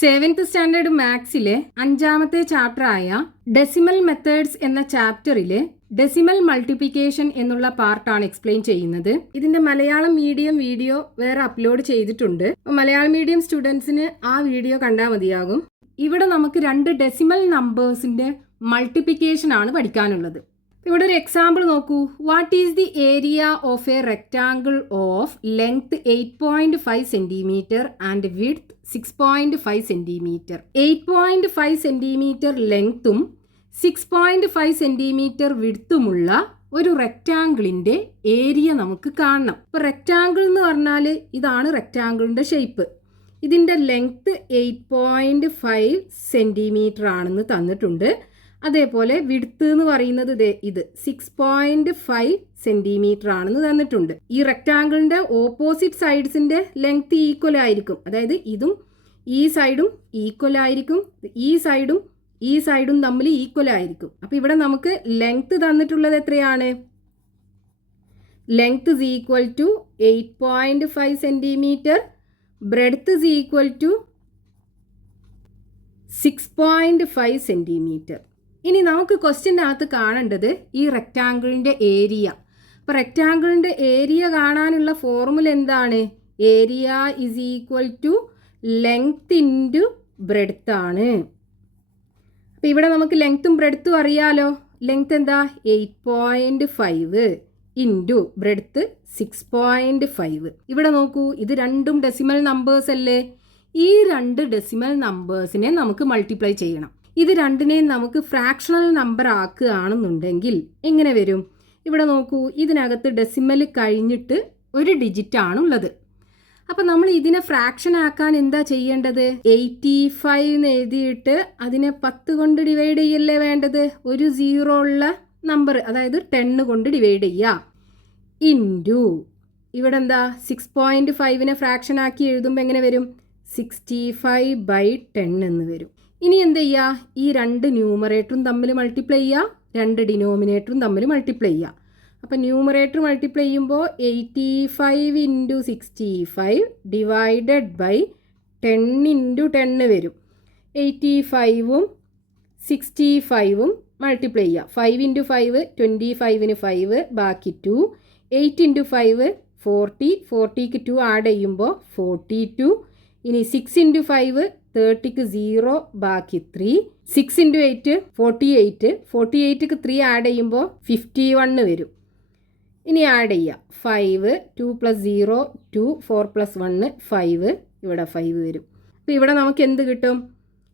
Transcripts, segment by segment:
Seventh standard മാത്സിലെ 5ാമത്തെ ചാപ്റ്ററായ decimal methods എന്ന ചാപ്റ്ററിലെ decimal multiplication എന്നുള്ള പാർട്ടാണ് എക്സ്പ്ലെയിൻ ചെയ്യുന്നത്. ഇതിന്റെ മലയാളം മീഡിയം വീഡിയോ വേറെ അപ്ലോഡ് ചെയ്തിട്ടുണ്ട്. മലയാളം മീഡിയം സ്റ്റുഡൻസിന് ആ വീഡിയോ കണ്ടാൽ മതിയാകും. ഇവിടെ നമുക്ക് 2 ഡെസിമൽ നമ്പേഴ്സിന്റെ മൾട്ടിപ്ലിക്കേഷൻ ആണ് പഠിക്കാനുള്ളത്. ഇവിടെ ഒരു എക്സാമ്പിൾ നോക്കൂ. What is the area of a rectangle of length 8.5 centimetre and width 6.5 centimetre. 8.5 centimetre ലെങ്ത്തും 6.5 സെന്റിമീറ്റർ വിഡ്ത്തുമുള്ള ഒരു റെക്ടാങ്കിളിന്റെ ഏരിയ നമുക്ക് കാണണം. ഇപ്പൊ റെക്ടാങ്കിൾ എന്ന് പറഞ്ഞാൽ ഇതാണ് റെക്ടാങ്കിളിന്റെ ഷേപ്പ്. ഇതിന്റെ ലെങ്ത് 8.5 സെന്റിമീറ്റർ ആണെന്ന് തന്നിട്ടുണ്ട്. അതേപോലെ വിഡ്ത്ത് എന്ന് പറയുന്നത് ഇത് 6.5 സെന്റിമീറ്റർ ആണെന്ന് തന്നിട്ടുണ്ട്. ഈ റെക്ടാങ്കിളിന്റെ ഓപ്പോസിറ്റ് സൈഡ്സിന്റെ ലെങ്ത് ഈക്വൽ ആയിരിക്കും. അതായത് ഇതും ഈ സൈഡും ഈക്വൽ ആയിരിക്കും, ഈ സൈഡും തമ്മിൽ ഈക്വൽ ആയിരിക്കും. അപ്പൊ ഇവിടെ നമുക്ക് ലെങ്ത് തന്നിട്ടുള്ളത് എത്രയാണ്? Length is equal to 8.5 centimetre, breadth is equal to 6.5 centimetre. ഇനി നമുക്ക് ക്വസ്റ്റ്യനകത്ത് കാണേണ്ടത് ഈ റെക്ടാങ്കിളിന്റെ ഏരിയ. അപ്പോൾ റെക്ടാങ്കിളിന്റെ ഏരിയ കാണാനുള്ള ഫോർമുല എന്താണ്? Area is equal to length into breadth ആണ്. അപ്പോൾ ഇവിടെ നമുക്ക് ലെങ്ത്തും ബ്രെഡ്ത്തും അറിയാലോ. ലെങ്ത് എന്താ? 8.5 ഇൻറ്റു ബ്രെഡ്ത്ത് 6.5. ഇവിടെ നോക്കൂ, ഇത് രണ്ടും ഡെസിമൽ നമ്പേഴ്സ് അല്ലേ? ഈ 2 ഡെസിമൽ നമ്പേഴ്സിനെ നമുക്ക് മൾട്ടിപ്ലൈ ചെയ്യണം. ഇത് രണ്ടിനെയും നമുക്ക് ഫ്രാക്ഷണൽ നമ്പർ ആക്കുകയാണെന്നുണ്ടെങ്കിൽ എങ്ങനെ വരും? ഇവിടെ നോക്കൂ, ഇതിനകത്ത് ഡെസിമൽ കഴിഞ്ഞിട്ട് ഒരു ഡിജിറ്റ് ആണുള്ളത്. അപ്പം നമ്മൾ ഇതിനെ ഫ്രാക്ഷൻ ആക്കാൻ എന്താ ചെയ്യേണ്ടത്? 85 എന്ന് എഴുതിയിട്ട് അതിനെ 10 കൊണ്ട് ഡിവൈഡ് ചെയ്യല്ലേ വേണ്ടത്? ഒരു 0 ഉള്ള നമ്പർ, അതായത് 10 കൊണ്ട് ഡിവൈഡ് ചെയ്യുക. ഇൻറ്റു ഇവിടെ എന്താ? 6.5നെ ഫ്രാക്ഷൻ ആക്കി എഴുതുമ്പോൾ എങ്ങനെ വരും? 65/10 എന്ന് വരും. ഇനി എന്ത് ചെയ്യുക? ഈ 2 ന്യൂമറേറ്ററും തമ്മിൽ മൾട്ടിപ്ലൈ ചെയ്യുക, 2 ഡിനോമിനേറ്ററും തമ്മിൽ മൾട്ടിപ്ലൈ ചെയ്യുക. അപ്പം ന്യൂമറേറ്റർ മൾട്ടിപ്ലൈ ചെയ്യുമ്പോൾ 85 ഇൻറ്റു 65 ഡിവൈഡഡ് ബൈ 10 ഇൻറ്റു 10 വരും. 85ഉം 65ഉം മൾട്ടിപ്ലൈ ചെയ്യുക. 5 ഇൻറ്റു 5 25ന് 5, ബാക്കി 2. 8 ഇൻറ്റു 5 40, 40ക്ക് 2 ആഡ് ചെയ്യുമ്പോൾ 42. ഇനി 6 ഇൻറ്റു 5 30ക്ക് 0, ബാക്കി 3. 6 ഇൻറ്റു 8 48, 48ക്ക് 3 ആഡ് ചെയ്യുമ്പോൾ 51 വരും. ഇനി ആഡ് ചെയ്യുക 5, 2 + 0 2, 4 + 1 5, ഇവിടെ 5 വരും. അപ്പോൾ ഇവിടെ നമുക്ക് എന്ത് കിട്ടും?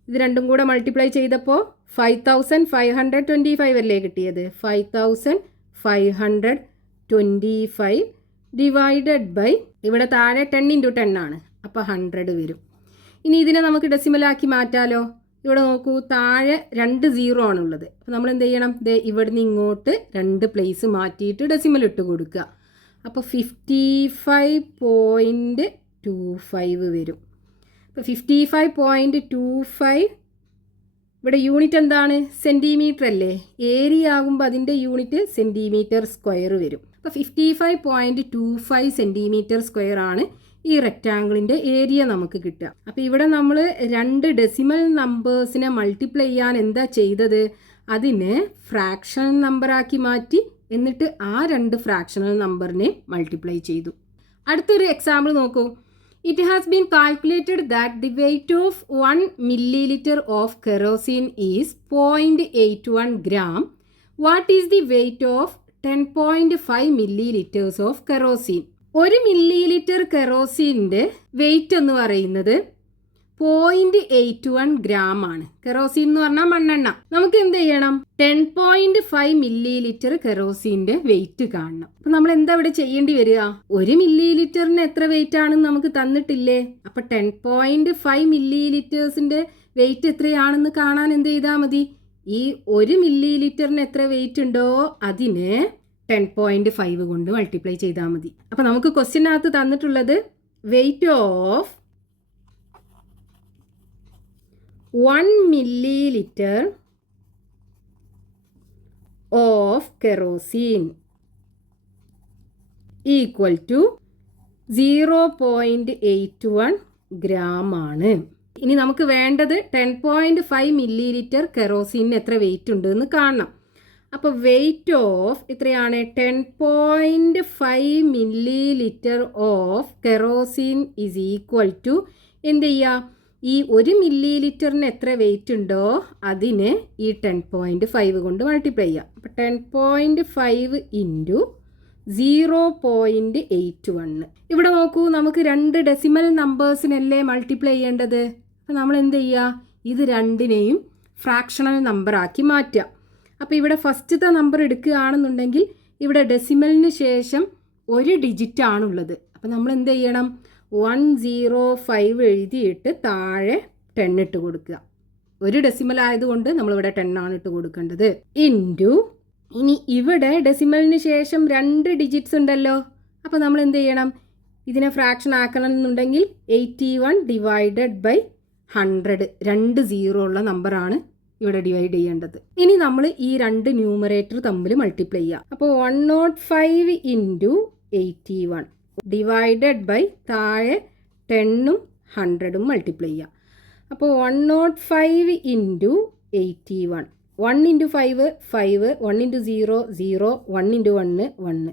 ഇത് രണ്ടും കൂടെ മൾട്ടിപ്ലൈ ചെയ്തപ്പോൾ 5525 അല്ലേ കിട്ടിയത്? 5525 ഡിവൈഡഡ് ബൈ ഇവിടെ താഴെ 10 ഇൻറ്റു 10 ആണ്, അപ്പോൾ 100 വരും. ഇനി ഇതിനെ നമുക്ക് ഡെസിമലാക്കി മാറ്റാലോ. ഇവിടെ നോക്കൂ, താഴെ 2 0 ആണുള്ളത്. അപ്പോൾ നമ്മൾ എന്ത് ചെയ്യണം? ഇവിടുന്ന് ഇങ്ങോട്ട് 2 പ്ലേസ് മാറ്റിയിട്ട് ഡെസിമൽ ഇട്ട് കൊടുക്കുക. അപ്പോൾ 55.25 വരും. അപ്പോൾ 55.25 ഇവിടെ യൂണിറ്റ് എന്താണ്? സെൻറ്റിമീറ്റർ അല്ലേ? ഏരിയ ആകുമ്പോൾ അതിൻ്റെ യൂണിറ്റ് സെൻറ്റിമീറ്റർ സ്ക്വയർ വരും. അപ്പോൾ 55.25 സെൻറ്റിമീറ്റർ സ്ക്വയർ ആണ് ഈ റെക്റ്റാങ്കിളിൻ്റെ ഏരിയ നമുക്ക് കിട്ടുക. അപ്പോൾ ഇവിടെ നമ്മൾ 2 ഡെസിമൽ നമ്പേഴ്സിനെ മൾട്ടിപ്ലൈ ചെയ്യാൻ എന്താ ചെയ്തത്? അതിനെ ഫ്രാക്ഷണൽ നമ്പറാക്കി മാറ്റി, എന്നിട്ട് ആ 2 ഫ്രാക്ഷണൽ നമ്പറിനെ മൾട്ടിപ്ലൈ ചെയ്തു. അടുത്തൊരു എക്സാമ്പിൾ നോക്കൂ. It has been calculated that the weight of 1 milliliter of kerosene is 0.81 gram. What is the weight of 10.5 milliliters of kerosene? 1 milliliter കെറോസിൻ്റെ വെയിറ്റ് എന്ന് പറയുന്നത് 0.81 gram ആണ്. കെറോസിൻ എന്ന് പറഞ്ഞാൽ മണ്ണെണ്ണ. നമുക്ക് എന്ത് ചെയ്യണം? 10.5 milliliter കെറോസിൻ്റെ വെയിറ്റ് കാണണം. അപ്പം നമ്മൾ എന്താ ഇവിടെ ചെയ്യേണ്ടി വരിക? 1 milliliterന് എത്ര വെയിറ്റ് ആണെന്ന് നമുക്ക് തന്നിട്ടില്ലേ? അപ്പം 10.5 millilitersന്റെ വെയിറ്റ് എത്രയാണെന്ന് കാണാൻ എന്ത് ചെയ്താൽ മതി? ഈ 1 milliliterന് എത്ര വെയിറ്റ് ഉണ്ടോ അതിന് 10.5 കൊണ്ട് മൾട്ടിപ്ലൈ ചെയ്താൽ മതി. അപ്പോൾ നമുക്ക് ക്വസ്റ്റ്യനകത്ത് തന്നിട്ടുള്ളത് weight of 1 milliliter of kerosene equal to 0.81 gram ആണ്. ഇനി നമുക്ക് വേണ്ടത് 10.5 മില്ലി ലിറ്റർ കെറോസിന് എത്ര വെയിറ്റ് ഉണ്ട് എന്ന് കാണണം. അപ്പോൾ വെയിറ്റ് ഓഫ് എത്രയാണ്? 10.5 millilitre of kerosene is equal to എന്ത് ചെയ്യുക? ഈ 1 മില്ലി ലിറ്ററിന് എത്ര വെയിറ്റ് ഉണ്ടോ അതിന് ഈ 10.5 കൊണ്ട് മൾട്ടിപ്ലൈ ചെയ്യുക. അപ്പോൾ 10.5 ഇൻറ്റു 0.81. ഇവിടെ നോക്കൂ, നമുക്ക് 2 ഡെസിമൽ നമ്പേഴ്സിനല്ലേ മൾട്ടിപ്ലൈ ചെയ്യേണ്ടത്. അപ്പോൾ നമ്മൾ എന്ത് ചെയ്യുക? ഇത് രണ്ടിനെയും ഫ്രാക്ഷണൽ നമ്പർ ആക്കി മാറ്റുക. അപ്പോൾ ഇവിടെ ഫസ്റ്റത്തെ നമ്പർ എടുക്കുകയാണെന്നുണ്ടെങ്കിൽ ഇവിടെ ഡെസിമലിന് ശേഷം ഒരു ഡിജിറ്റ് ആണുള്ളത്. അപ്പോൾ നമ്മൾ എന്ത് ചെയ്യണം? 105 എഴുതിയിട്ട് താഴെ 10 ഇട്ട് കൊടുക്കുക. ഒരു ഡെസിമൽ ആയതുകൊണ്ട് നമ്മളിവിടെ 10 ആണ് ഇട്ട് കൊടുക്കേണ്ടത്. ഇൻറ്റു ഇനി ഇവിടെ ഡെസിമലിന് ശേഷം 2 ഡിജിറ്റ്സ് ഉണ്ടല്ലോ. അപ്പോൾ നമ്മൾ എന്ത് ചെയ്യണം? ഇതിനെ ഫ്രാക്ഷൻ ആക്കണം എന്നുണ്ടെങ്കിൽ 81 ഡിവൈഡഡ് ബൈ 100, 2 0 ഉള്ള നമ്പറാണ് ഇവിടെ ഡിവൈഡ് ചെയ്യേണ്ടത്. ഇനി നമ്മൾ ഈ 2 ന്യൂമറേറ്റർ തമ്മിൽ മൾട്ടിപ്ലൈ ചെയ്യുക. അപ്പോൾ 105 ഇൻറ്റു 81 ഡിവൈഡഡ് ബൈ താഴെ 10ഉം 100ഉം മൾട്ടിപ്ലൈ ചെയ്യുക. അപ്പോൾ 105 into 81, 1 into 5 5, 1 into 0 0, 1 into 1 1,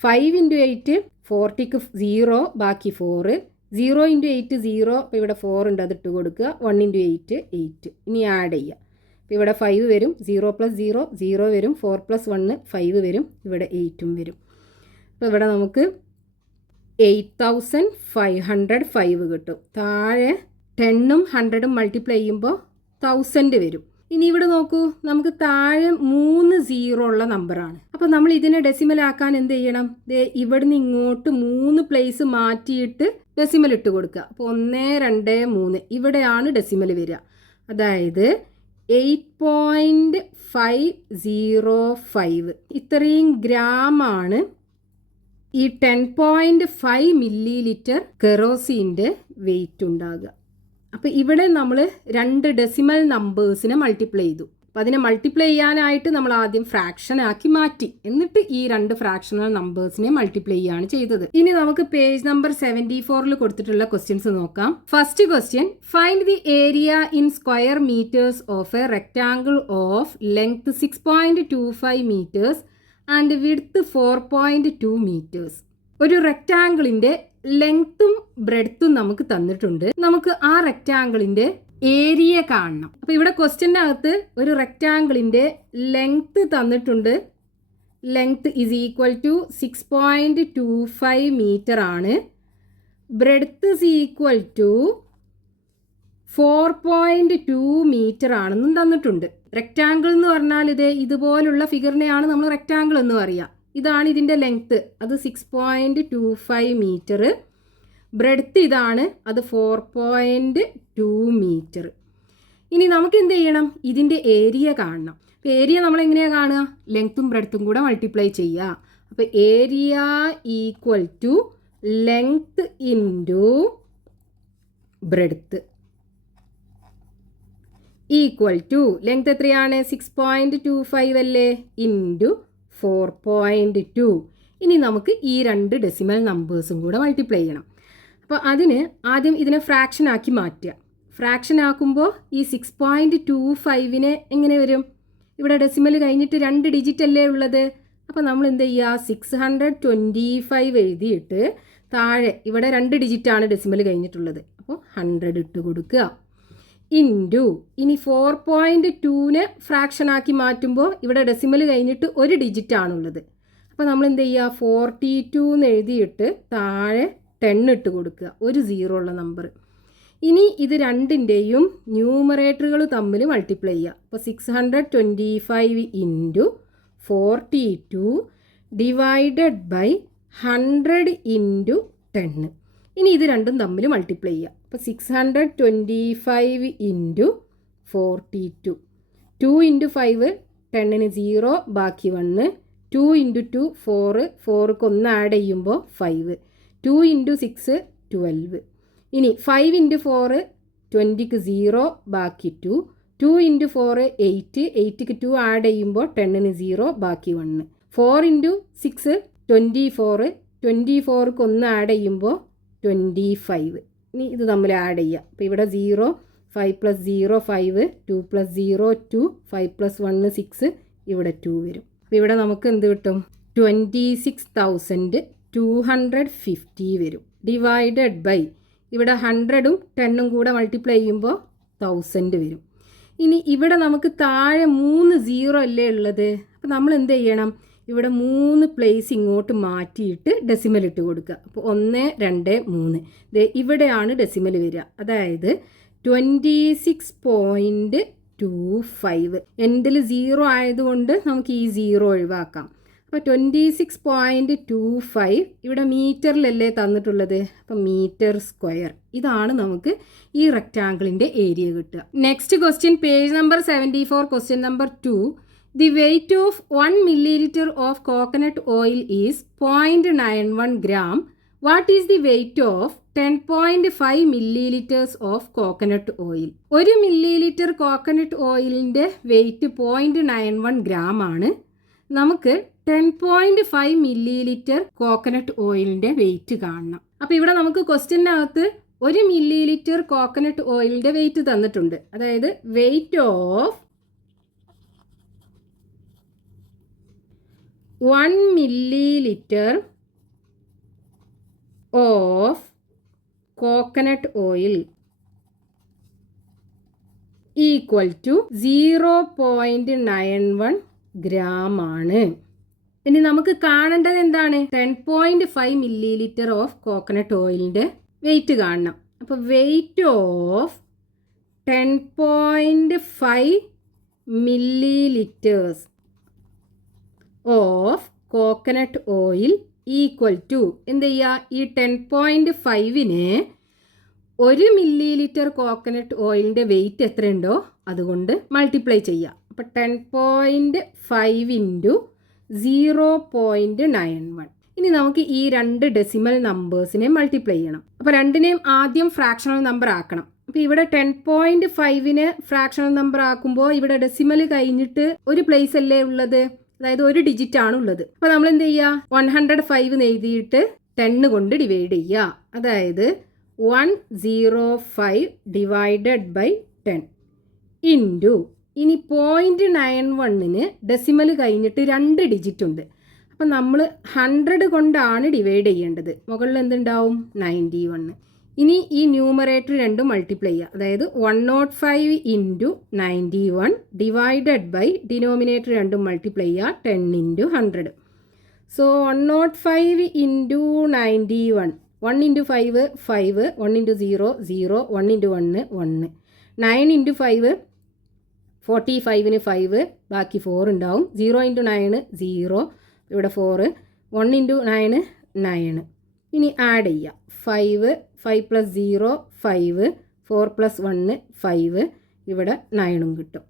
5 into 8 40ക്ക് 0 ബാക്കി 4, 0 ഇൻറ്റു 8 0. അപ്പോൾ ഇവിടെ 4 ഉണ്ട്, അതിട്ട് കൊടുക്കുക. 1 ഇൻറ്റു 8 8. ഇനി ആഡ് ചെയ്യുക. അപ്പോൾ ഇവിടെ 5 വരും, 0 + 0 0 വരും, 4 + 1 5 വരും, ഇവിടെ 8ഉം വരും. അപ്പോൾ ഇവിടെ നമുക്ക് 8505 കിട്ടും. താഴെ 10ഉം 100ഉം മൾട്ടിപ്ലൈ ചെയ്യുമ്പോൾ 1000 വരും. ഇനി ഇവിടെ നോക്കൂ, നമുക്ക് താഴെ 3 0 ഉള്ള നമ്പറാണ്. അപ്പോൾ നമ്മൾ ഇതിനെ ഡെസിമൽ ആക്കാൻ എന്ത് ചെയ്യണം? ഇവിടുന്ന് ഇങ്ങോട്ട് 3 പ്ലേസ് മാറ്റിയിട്ട് ഡെസിമൽ ഇട്ട് കൊടുക്കുക. അപ്പോൾ 1 2 3 ഇവിടെയാണ് ഡെസിമൽ വരിക. അതായത് 8.505. ഇത്രയും ഗ്രാമാണ് ഈ 10.5 മില്ലി ലിറ്റർ കെറോസിൻ്റെ വെയിറ്റ് ഉണ്ടാകുക. അപ്പോൾ ഇവിടെ നമ്മൾ 2 ഡെസിമൽ നമ്പേഴ്സിനെ മൾട്ടിപ്ലൈ ചെയ്തു. അപ്പോൾ അതിനെ മൾട്ടിപ്ലൈ ചെയ്യാനായിട്ട് നമ്മൾ ആദ്യം ഫ്രാക്ഷൻ ആക്കി മാറ്റി, എന്നിട്ട് ഈ 2 ഫ്രാക്ഷണൽ നമ്പേഴ്സിനെ മൾട്ടിപ്ലൈ ചെയ്യാണ് ചെയ്തത്. ഇനി നമുക്ക് പേജ് നമ്പർ 74 കൊടുത്തിട്ടുള്ള ക്വസ്റ്റ്യൻസ് നോക്കാം. First question, find the area in square metres of a rectangle of length 6.25 metres and width 4.2 metres. ഒരു റെക്ടാങ്കിളിന്റെ ലെങ്ത്തും ബ്രെഡ്ത്തും നമുക്ക് തന്നിട്ടുണ്ട്. നമുക്ക് ആ റെക്ടാങ്കിളിന്റെ ഏരിയ കാണണം. അപ്പോൾ ഇവിടെ ക്വസ്റ്റ്യൻ്റെ അകത്ത് ഒരു റെക്ടാങ്കിളിന്റെ ലെങ്ത്ത് തന്നിട്ടുണ്ട്. Length is equal to 6.25 metre ആണ്. Breadth is equal to 4.2 metre ആണെന്നും തന്നിട്ടുണ്ട്. റെക്ടാങ്കിൾ എന്ന് പറഞ്ഞാൽ ഇതുപോലുള്ള ഫിഗറിനെയാണ് നമ്മൾ റെക്ടാങ്കിൾ എന്ന് പറയുക. ഇതാണ് ഇതിൻ്റെ ലെങ്ത്ത്, അത് 6.25 മീറ്റർ. ബ്രെഡ്ത്ത് ഇതാണ്, അത് 4.2 മീറ്റർ. ഇനി നമുക്ക് എന്ത് ചെയ്യണം? ഇതിൻ്റെ ഏരിയ കാണണം. അപ്പോൾ ഏരിയ നമ്മൾ എങ്ങനെയാണ് കാണുക? ലെങ്ത്തും ബ്രെഡ്ത്തും കൂടെ മൾട്ടിപ്ലൈ ചെയ്യുക. അപ്പോൾ area equal to length into breadth equal to length എത്രയാണ്? 6.25 അല്ലേ, ഇൻറ്റു 4.2. ഇനി നമുക്ക് ഈ 2 ഡെസിമൽ നമ്പേഴ്സും കൂടെ മൾട്ടിപ്ലൈ ചെയ്യണം. അപ്പോൾ അതിന് ആദ്യം ഇതിനെ ഫ്രാക്ഷൻ ആക്കി മാറ്റുക. ഫ്രാക്ഷൻ ആക്കുമ്പോൾ ഈ 6.25നെ എങ്ങനെ വരും? ഇവിടെ ഡെസിമൽ കഴിഞ്ഞിട്ട് 2 ഡിജിറ്റ് അല്ലേ ഉള്ളത്. അപ്പോൾ നമ്മൾ എന്ത് ചെയ്യുക? 625 എഴുതിയിട്ട് താഴെ ഇവിടെ 2 ഡിജിറ്റാണ് ഡെസിമൽ കഴിഞ്ഞിട്ടുള്ളത്. അപ്പോൾ 100 ഇട്ട് കൊടുക്കുക. ഇൻറ്റു ഇനി 4.2നെ ഫ്രാക്ഷൻ ആക്കി മാറ്റുമ്പോൾ ഇവിടെ ഡെസിമൽ കഴിഞ്ഞിട്ട് 1 ഡിജിറ്റ് ആണുള്ളത്. അപ്പോൾ നമ്മൾ എന്ത് ചെയ്യുക? 42 എന്ന് എഴുതിയിട്ട് താഴെ 10 ഇട്ട് കൊടുക്കുക, 1 0 ഉള്ള നമ്പർ. ഇനി ഇത് രണ്ടിൻ്റെയും ന്യൂമറേറ്ററുകൾ തമ്മിൽ മൾട്ടിപ്ലൈ ചെയ്യുക. അപ്പോൾ 625 ഇൻറ്റു 42 ഡിവൈഡഡ് ബൈ 100 ഇൻറ്റു 10. ഇനി ഇത് രണ്ടും തമ്മിൽ മൾട്ടിപ്ലൈ ചെയ്യുക. അപ്പോൾ 625 ഇൻറ്റു 42, 2 ഇൻറ്റു 5 10ന് 0 ബാക്കി 1, 2 ഇൻറ്റു 2 4, 4ക്ക് 1 ആഡ് ചെയ്യുമ്പോൾ 5, 2 ഇൻറ്റു 6 12. ഇനി 5 ഇൻറ്റു 4 20ക്ക് 0 ബാക്കി 2, 2 ഇൻറ്റു 4 8, 8ക്ക് 2 ആഡ് ചെയ്യുമ്പോൾ 10ന് 0 ബാക്കി 1, 4 ഇൻറ്റു 6 24, 24ക്ക് 1 ആഡ് ചെയ്യുമ്പോൾ 25. ഇനി ഇത് തമ്മിൽ ആഡ് ചെയ്യുക. അപ്പോൾ ഇവിടെ 0, 5 + 0 5, 2 + 0 2, 5 + 1 6, ഇവിടെ 2 വരും. അപ്പോൾ ഇവിടെ നമുക്ക് എന്ത് കിട്ടും? 26,250 വരും. ഡിവൈഡഡ് ബൈ ഇവിടെ 100ഉം 10ഉം കൂടെ മൾട്ടിപ്ലൈ ചെയ്യുമ്പോൾ 1000 വരും. ഇനി ഇവിടെ നമുക്ക് താഴെ 3 0 അല്ലേ ഉള്ളത്. അപ്പോൾ നമ്മൾ എന്ത് ചെയ്യണം? ഇവിടെ 3 പ്ലേസ് ഇങ്ങോട്ട് മാറ്റിയിട്ട് ഡെസിമൽ ഇട്ട് കൊടുക്കുക. അപ്പോൾ 1 2 3 ഇവിടെയാണ് ഡെസിമൽ വരിക. അതായത് 26.25. എൻഡിൽ 0 ആയതുകൊണ്ട് നമുക്ക് ഈ 0 ഒഴിവാക്കാം. അപ്പോൾ 26.25 ഇവിടെ മീറ്ററിലല്ലേ തന്നിട്ടുള്ളത്. അപ്പം മീറ്റർ സ്ക്വയർ. ഇതാണ് നമുക്ക് ഈ റെക്റ്റാങ്കിളിൻ്റെ ഏരിയ കിട്ടുക. Next question, page number 74, question number 2. The weight of 1 milliliter of coconut oil is 0.91 gram. What is the weight of 10.5 milliliters of coconut oil? 1 milliliter coconut oilൻ്റെ വെയിറ്റ് 0.91 gram ആണ്. നമുക്ക് 10.5 milliliter coconut ഓയിലിൻ്റെ weight കാണണം. അപ്പോൾ ഇവിടെ നമുക്ക് ക്വസ്റ്റ്യനകത്ത് 1 milliliter coconut ഓയിലിൻ്റെ wait തന്നിട്ടുണ്ട്. അതായത് wait of 1 milliliter of coconut oil equal to 0.91 gram ആണ്. ഇനി നമുക്ക് കാണേണ്ടത് എന്താണ്? 10.5 milliliter ഓഫ് കോക്കനട്ട് ഓയിലിൻ്റെ വെയിറ്റ് കാണണം. അപ്പോൾ weight of 10.5 milliliters of coconut oil equal to എന്ത് ചെയ്യുക? ഈ 10.5ന് 1 milliliter കോക്കനട്ട് ഓയിലിൻ്റെ വെയിറ്റ് എത്രയുണ്ടോ അതുകൊണ്ട് മൾട്ടിപ്ലൈ ചെയ്യുക. അപ്പോൾ 10.5 ഇൻറ്റു 0.91. ഇനി നമുക്ക് ഈ 2 ഡെസിമൽ നമ്പേഴ്സിനെ മൾട്ടിപ്ലൈ ചെയ്യണം. അപ്പോൾ രണ്ടിനെയും ആദ്യം ഫ്രാക്ഷണൽ നമ്പർ ആക്കണം. അപ്പോൾ ഇവിടെ 10.5നെ ഫ്രാക്ഷണൽ നമ്പർ ആക്കുമ്പോൾ ഇവിടെ ഡെസിമൽ കഴിഞ്ഞിട്ട് ഒരു പ്ലേസ് അല്ലേ ഉള്ളത്, അതായത് ഒരു ഡിജിറ്റ് ആണ് ഉള്ളത്. അപ്പോൾ നമ്മൾ എന്ത് ചെയ്യുക? 105 എഴുതിയിട്ട് 10 കൊണ്ട് ഡിവൈഡ് ചെയ്യുക. അതായത് 105 ഡിവൈഡഡ് ബൈ 10 ഇൻറ്റു ഇനി 0.91ന് ഡെസിമൽ കഴിഞ്ഞിട്ട് 2 ഡിജിറ്റ് ഉണ്ട്. അപ്പം നമ്മൾ 100 കൊണ്ടാണ് ഡിവൈഡ് ചെയ്യേണ്ടത്. മുകളിൽ എന്തുണ്ടാവും? 91. ഇനി ഈ ന്യൂമറേറ്റർ രണ്ടും മൾട്ടിപ്ലൈ ചെയ്യുക. അതായത് 105 ഇൻറ്റു 91 ഡിവൈഡഡ് ബൈ ഡിനോമിനേറ്റർ രണ്ടും മൾട്ടിപ്ലൈ ചെയ്യുക 10 into 100. So 105 into 91, 1 into 5 5, 1 into 0 0, 1 into 1 1, 9 into 5 45ന് 5, ബാക്കി 4 ഉണ്ടാവും. 0 ഇൻറ്റു 9 0, ഇവിടെ 4, 1 ഇൻറ്റു 9 9. ഇനി ആഡ് ചെയ്യുക. 5 + 0 5, 4 + 1 5, ഇവിടെ 9ഉം കിട്ടും.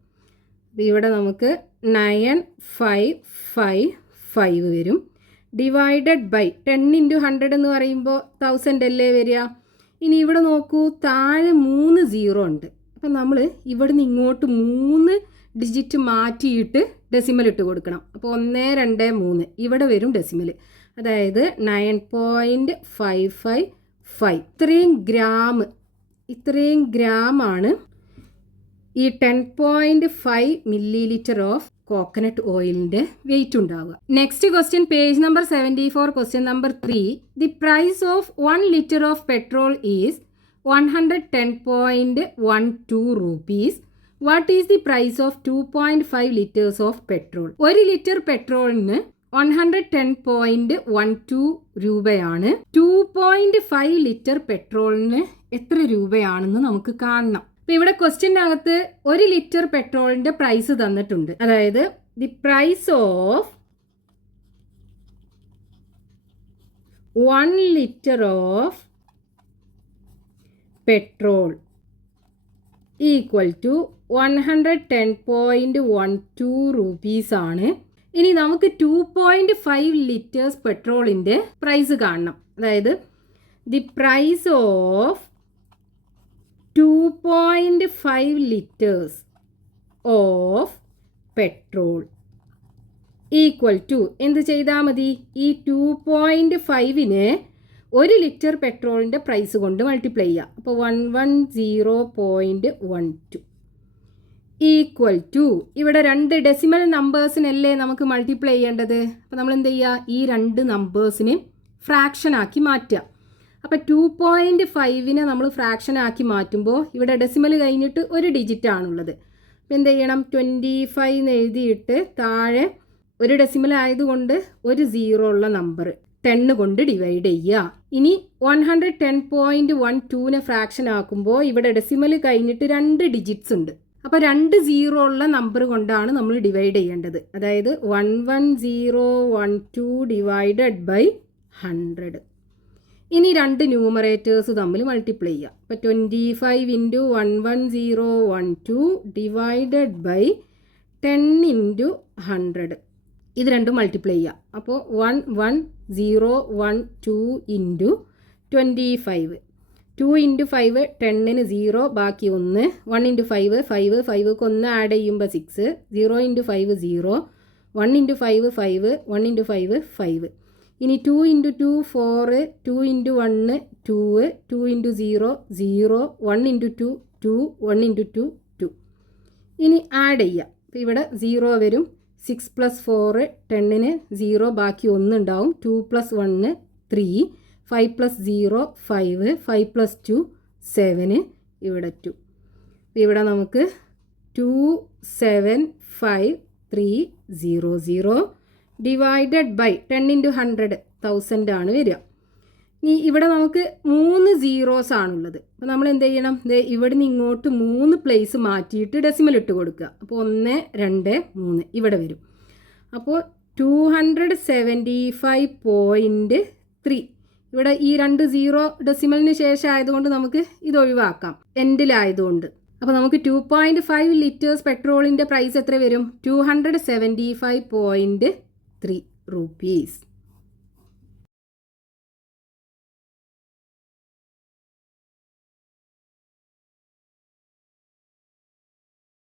ഇവിടെ നമുക്ക് 9 5 5 5 വരും. ഡിവൈഡഡ് ബൈ 10 ഇൻറ്റു 100 എന്ന് പറയുമ്പോൾ 1000 അല്ലേ വരിക. ഇനി ഇവിടെ നോക്കൂ, താഴെ 3 0 ഉണ്ട്. അപ്പം നമ്മൾ ഇവിടെ നിന്ന് ഇങ്ങോട്ട് 3 ഡിജിറ്റ് മാറ്റിയിട്ട് ഡെസിമൽ ഇട്ട് കൊടുക്കണം. അപ്പോൾ 1 2 3 ഇവിടെ വരും ഡെസിമൽ. അതായത് 9.555. ഇത്രയും ഗ്രാമാണ് ഈ 10.5 milliliter ഓഫ് കോക്കനട്ട് ഓയിലിൻ്റെ വെയിറ്റ് ഉണ്ടാവുക. Next question, page number 74, question number 3. The price of 1 liter of petrol is 110.12 rupees. What is the price of 2.5 liters of petrol? 1 litre പെട്രോളിന് 110.12 രൂപയാണ്. 2.5 ലിറ്റർ പെട്രോളിന് എത്ര രൂപയാണെന്ന് നമുക്ക് കാണണം. അപ്പോൾ ഇവിടെ ക്വസ്റ്റ്യനകത്ത് 1 ലിറ്റർ പെട്രോളിൻ്റെ പ്രൈസ് തന്നിട്ടുണ്ട്. അതായത് the price of 1 litre of petrol equal to 110.12 rupees ആണ്. ഇനി നമുക്ക് 2.5 ലിറ്റേഴ്സ് പെട്രോളിൻ്റെ പ്രൈസ് കാണണം. അതായത് the price of 2.5 litres of petrol equal to എന്ത് ചെയ്താൽ മതി? ഈ 2.5ന് 1 ലിറ്റർ പെട്രോളിൻ്റെ പ്രൈസ് കൊണ്ട് മൾട്ടിപ്ലൈ ചെയ്യുക. അപ്പോൾ 110.12 ഈക്വൽ ടു ഇവിടെ 2 ഡെസിമൽ നമ്പേഴ്സിനല്ലേ നമുക്ക് മൾട്ടിപ്ലൈ ചെയ്യേണ്ടത്. അപ്പോൾ നമ്മൾ എന്ത് ചെയ്യുക, ഈ 2 നമ്പേഴ്സിനെ ഫ്രാക്ഷൻ ആക്കി മാറ്റുക. അപ്പോൾ 2.5നെ നമ്മൾ ഫ്രാക്ഷൻ ആക്കി മാറ്റുമ്പോൾ ഇവിടെ ഡെസിമൽ കഴിഞ്ഞിട്ട് ഒരു ഡിജിറ്റ് ആണുള്ളത്. അപ്പോൾ എന്ത് ചെയ്യണം, 25 എന്ന് എഴുതിയിട്ട് താഴെ ഒരു ഡെസിമൽ ആയതുകൊണ്ട് ഒരു 0 ഉള്ള നമ്പർ 10 കൊണ്ട് ഡിവൈഡ് ചെയ്യുക. ഇനി 110.12നെ ഫ്രാക്ഷൻ ആക്കുമ്പോൾ ഇവിടെ ഡെസിമൽ കഴിഞ്ഞിട്ട് 2 ഡിജിറ്റ്സ് ഉണ്ട്. അപ്പോൾ 2 0 ഉള്ള നമ്പർ കൊണ്ടാണ് നമ്മൾ ഡിവൈഡ് ചെയ്യേണ്ടത്. അതായത് 11012 ഡിവൈഡഡ് ബൈ 100. ഇനി 2 ന്യൂമറേറ്റേഴ്സ് തമ്മിൽ മൾട്ടിപ്ലൈ ചെയ്യുക. അപ്പോൾ 25 ഇൻറ്റു 11012 ഡിവൈഡഡ് ബൈ 10 ഇൻറ്റു 100. ഇത് രണ്ടും മൾട്ടിപ്ലൈ ചെയ്യുക. അപ്പോൾ 11012 ഇൻറ്റു 25. 2 ഇൻറ്റു 5 10ന് 0 ബാക്കി 1. 1 ഇൻറ്റു 5 5 5ക്ക് 1 ആഡ് ചെയ്യുമ്പോൾ 6. 0 ഇൻറ്റു 5 0. 1 ഇൻറ്റു 5 5. 1 ഇൻറ്റു 5 5. ഇനി 2 into 2 4. 2 into 1 2. 2 into 0 0. 1 into 2 2. 1 into 2 2. ഇനി ആഡ് ചെയ്യുക. അപ്പോൾ ഇവിടെ 0 വരും. 6 പ്ലസ് 4 10ന് 0 ബാക്കി 1 ഉണ്ടാവും. 2 പ്ലസ് 1 3. 5 പ്ലസ് 0 5. 5 പ്ലസ് 2 7. ഇവിടെ 2. ഇവിടെ നമുക്ക് 275,300 ഡിവൈഡഡ് ബൈ 10 ഇൻറ്റു 100 1000 ആണ് വരിക. ഇനി ഇവിടെ നമുക്ക് 3 സീറോസ് ആണുള്ളത്. അപ്പോൾ നമ്മൾ എന്ത് ചെയ്യണം, ഇവിടെ നിന്ന് ഇങ്ങോട്ട് 3 പ്ലേസ് മാറ്റിയിട്ട് ഡെസിമൽ ഇട്ട് കൊടുക്കുക. അപ്പോൾ 1 2 3 ഇവിടെ വരും. അപ്പോൾ 275.3. ഇവിടെ ഈ 2 0 ഡെസിമലിന് ശേഷം ആയതുകൊണ്ട് നമുക്ക് ഇത് ഒഴിവാക്കാം, എൻഡിലായതുകൊണ്ട്. അപ്പോൾ നമുക്ക് 2.5 ലിറ്റേഴ്സ് പെട്രോളിൻ്റെ പ്രൈസ് എത്ര വരും, 275.3 rupees.